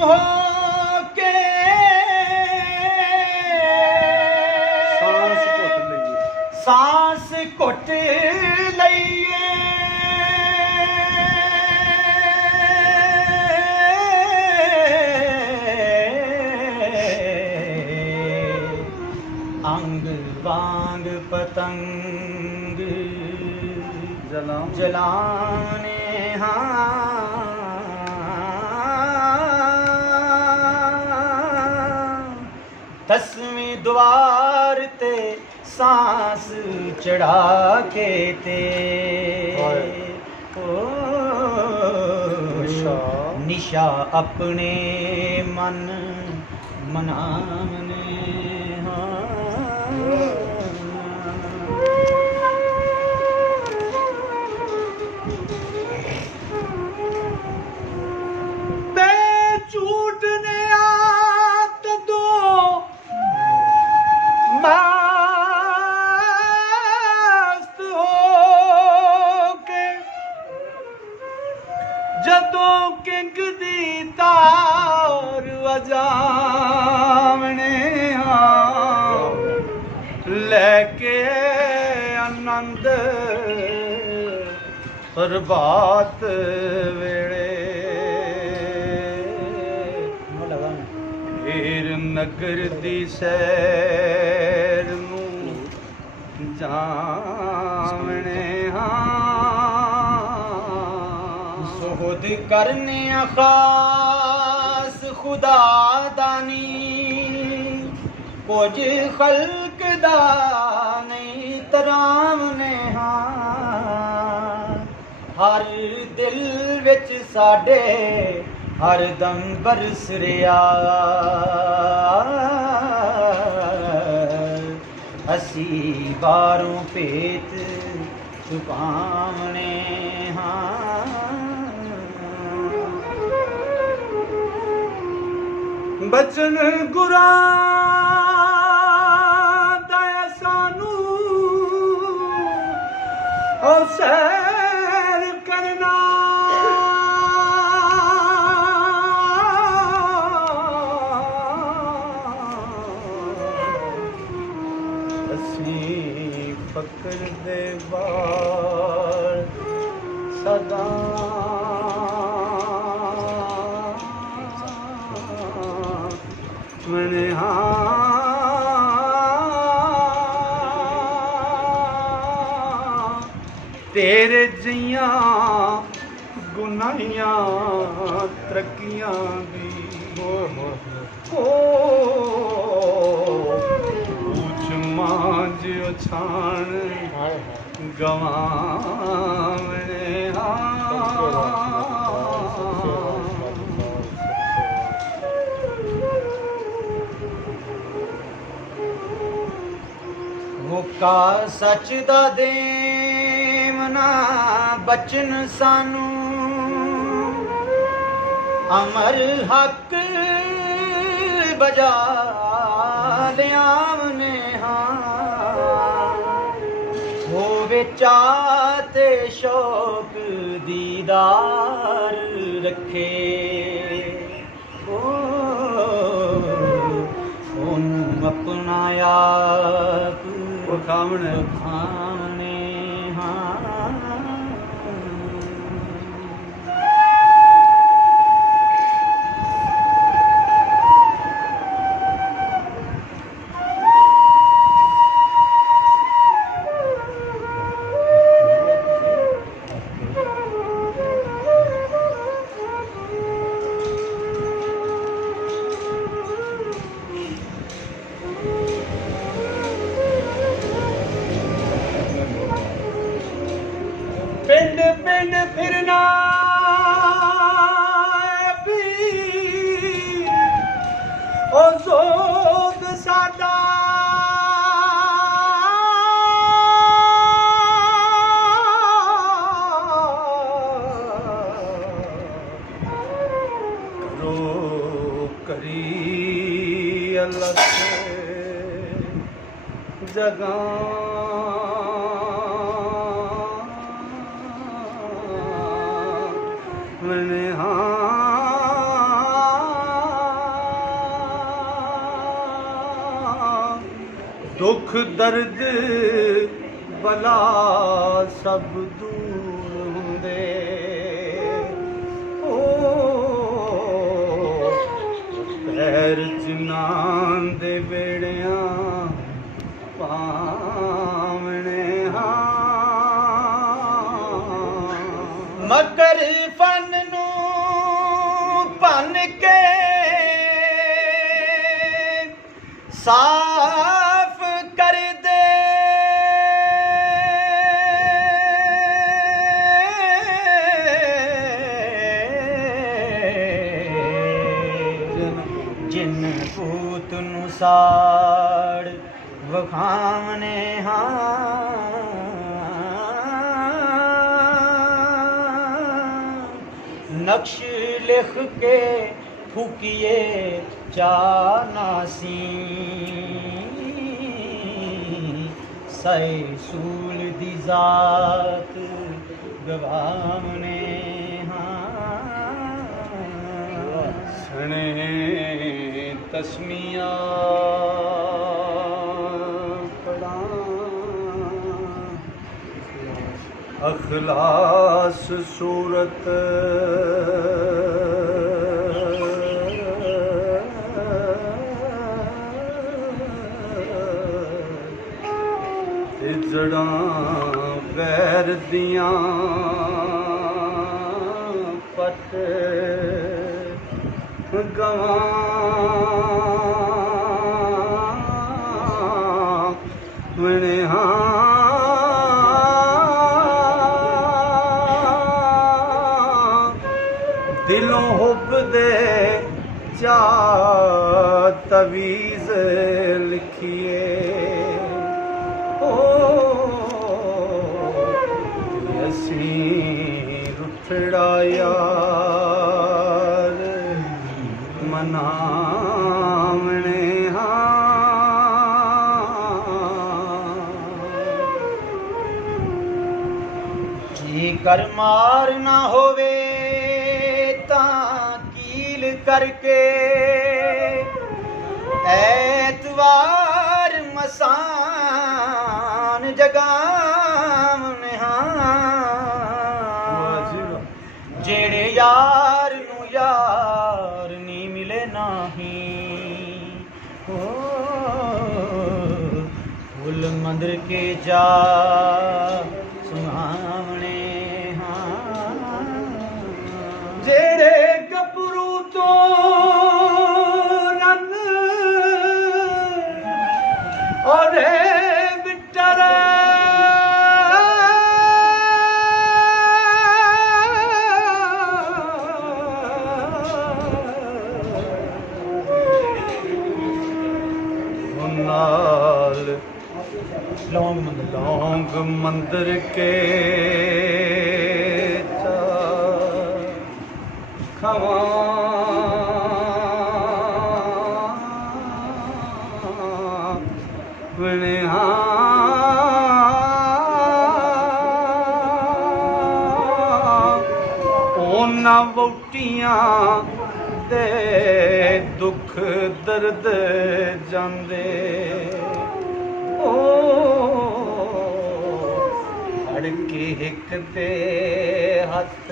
हो के सांस घुट लईए अंग वांग पतंग जलाने दसवीं द्वार ते सांस चढ़ा के ते ओ निशा अपने मन मनाने जदों किंग दी तार वजावने लेके आनंद प्रभात वेड़े हीर नगर दी सैर नूं जावने खुद करने खास खुदा दानी कुछ खल्क दा नहीं तरावने हर दिल विच साडे हर दम बरस रिया असी बारों पेत छुपावने बचन गुरां दा सानू ओ सैर करना असी फकर दे बाल सदा मैंने तेरे जिया गुनाहियां तरक्कियां दी पूछ मांझ छान गवावने मुक्का सच दा देवना बचन सानू अमर हक बजा लियावने होवे चाते शौक दीदार रखे अपना आप खामने पिंड पिंड फिरना ओ जोग साडा करो करी अल्लाह से जगा मैंने दुख दर्द बला सब दूर हुंदे ओ पैर जिन्हां दे बेड़ियां पावने हां मगर फन नू भन के साफ कर दे जिन पूत नू साड़ वखावने हां नक्श लिख के फूकिए चानासी सै सूल दी जात गवावने हां सने तस्मियां पढ़ा अखलास सूरत जड़ां गैर दियां पट गवावने हां दिलों हुब दे चा तवीज़ लिखिए रुठड़ा यार मनावने जी कर मार ना होवे तां कील करके ऐतवार मसान जगावने जेड़े यार नू यार नी मिले नहीं फुल मंदिर के जा सुहावने हां जेड़े गबरू तो रन और बिटर लौंग मंदिर के खवावने हां ओना वोटियां दे दुख दर्द जांदे के हिक ते हथ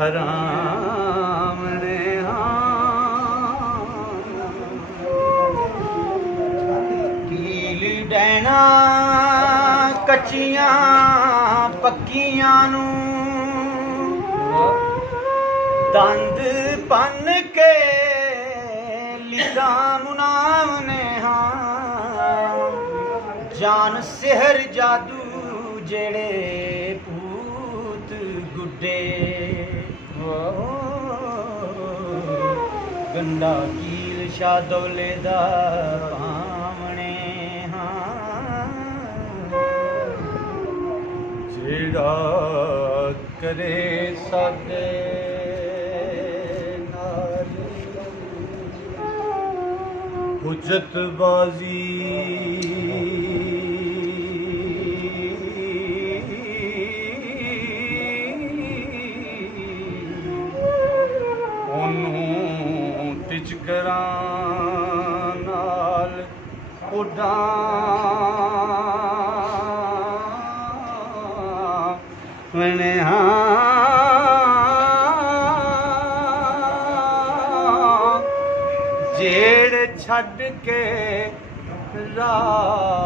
हरामने हां कील डैना कच्चियां पक्कियां नू दंद पन के लिदा मुनावने हां जान सिहर जादू जेड़े पूत गुड्डे गंडा कील शादौले दा पावने हां जेड़ा करे साडे नाल हुज्जतबाजी टिचकरां नाल ਉਡਾਵਣੇ ਜਿਹੜੇ ਛੱਡ ਕੇ ਰਾਗੁਰਾ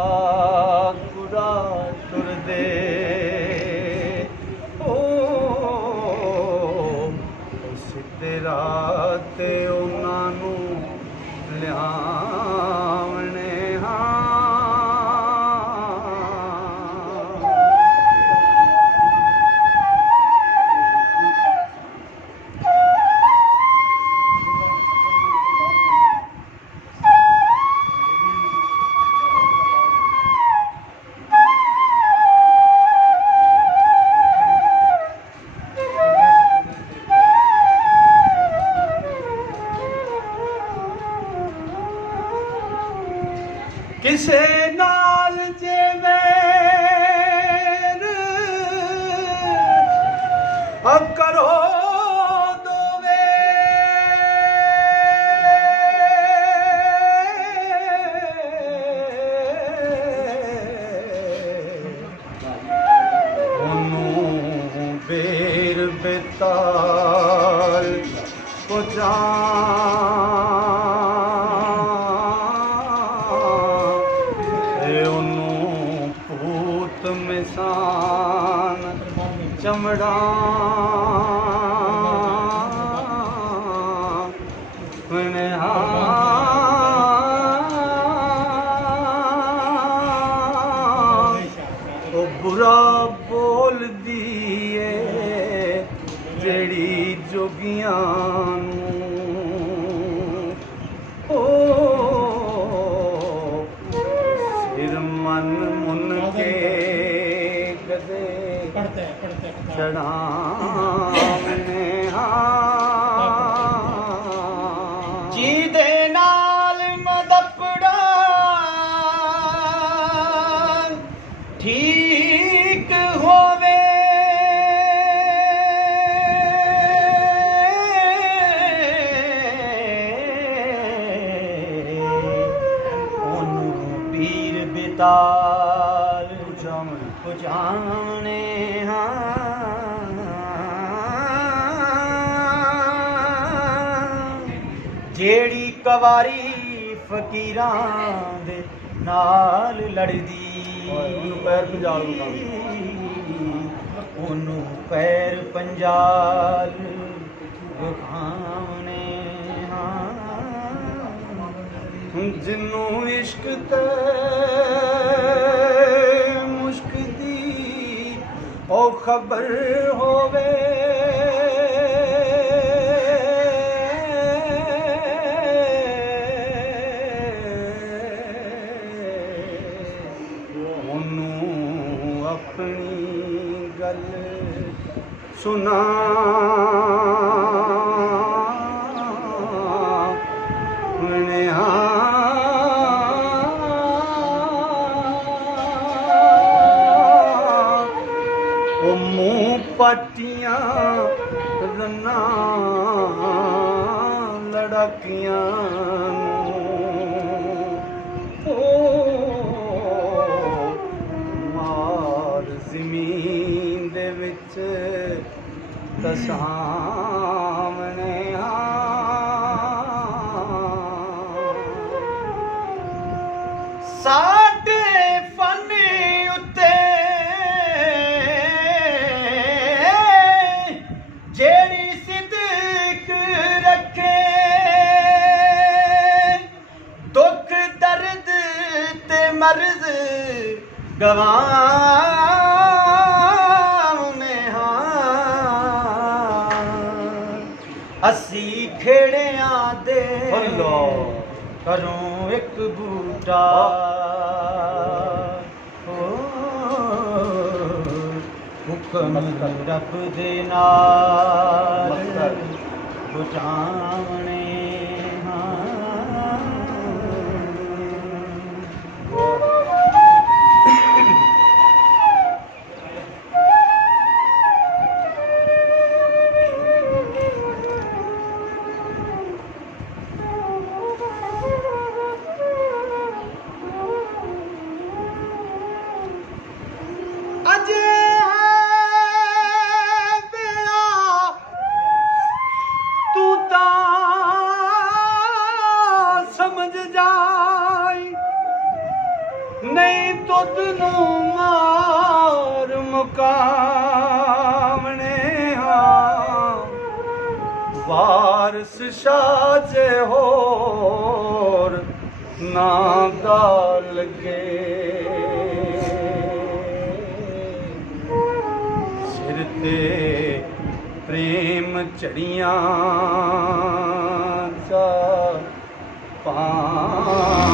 ਤੁਰਦੇ ਸਿੱਧੇ ਰਾਹ ਤੇ ਉਹਨਾਂ ਨੂੰ ਲਿਆਵਣੇ ਕਿਸੇ ਨਾਲ ਜੇ ਵੈਰ ਕਰੋ ਦੋਵੇਂ ਉਹਨੂੰ ਬੇਰ ਬੇਤਾਲ ਪਹੁੰਚਾ ਮਿਸਾਨ ਚਮੜਾ ਉਹ ਬੁਰਾ ਬੋਲਦੀ ਏ ਜਿਹੜੀ ਜੋਗੀਆਂ ਨੂੰ ਸਿਰ ਮਨ ਮੁੰਨ ਕੇ ਚੜਾਵਣੇ ਜਿਹਦੇ ਨਾਲ ਮਦਪੜਾ ਠੀਕ ਹੋਵੇ ਉਹਨੂੰ ਪੀਰ ਬਿਤਾਲ ਪੁਜਾਵਣੇ ਜਿਹੜੀ ਕਵਾਰੀ ਫਕੀਰਾਂ ਦੇ ਨਾਲ ਲੜਦੀ ਉਹਨੂੰ ਪੈਰ ਪੰਜਾਲ ਵਿਖਾਵਣੇ ਜਿਹਨੂੰ ਇਸ਼ਕ ਤੇ ਮੁਸ਼ਕ ਦੀ ਉਹ ਖਬਰ ਹੋਵੇ ਆਪਣੀ ਗੱਲ ਸੁਣਾ ਉਹ ਮੂੰਹ ਪਾਟੀਆਂ ਰੰਨਾਂ ਲੜਾਕੀਆਂ ਜ਼ਮੀਨ ਦੇ ਵਿੱਚ ਸਾਹਮਣੇ ਸਾਡੇ ਫਨ ਉੱਤੇ ਜਿਹੜੀ ਸਿਦਕ ਰੱਖੇ ਦੁੱਖ ਦਰਦ ਤੇ ਮਰਜ਼ ਗਵਾਉਣੇ ਹਾਂ ਅਸੀਂ ਖੇੜਿਆਂ ਦੇ ਘਰੋਂ ਇੱਕ ਬੂਟਾ ਹੁਕਮ ਰੱਬ ਦੇ ਨਾਲ ਬੁਝਾਵਣੇ ਮੌਤ ਨੂੰ ਮਾਰ ਮੁਕਾਵਣੇ ਹਾਂ ਵਾਰਸ ਸ਼ਾਹ ਹੋਰ ਨਾ ਦਾ ਲੱਗੇ ਸਿਰ ਤੇ ਪ੍ਰੇਮ ਝੜੀਆਂ ਦਾ ਪਾ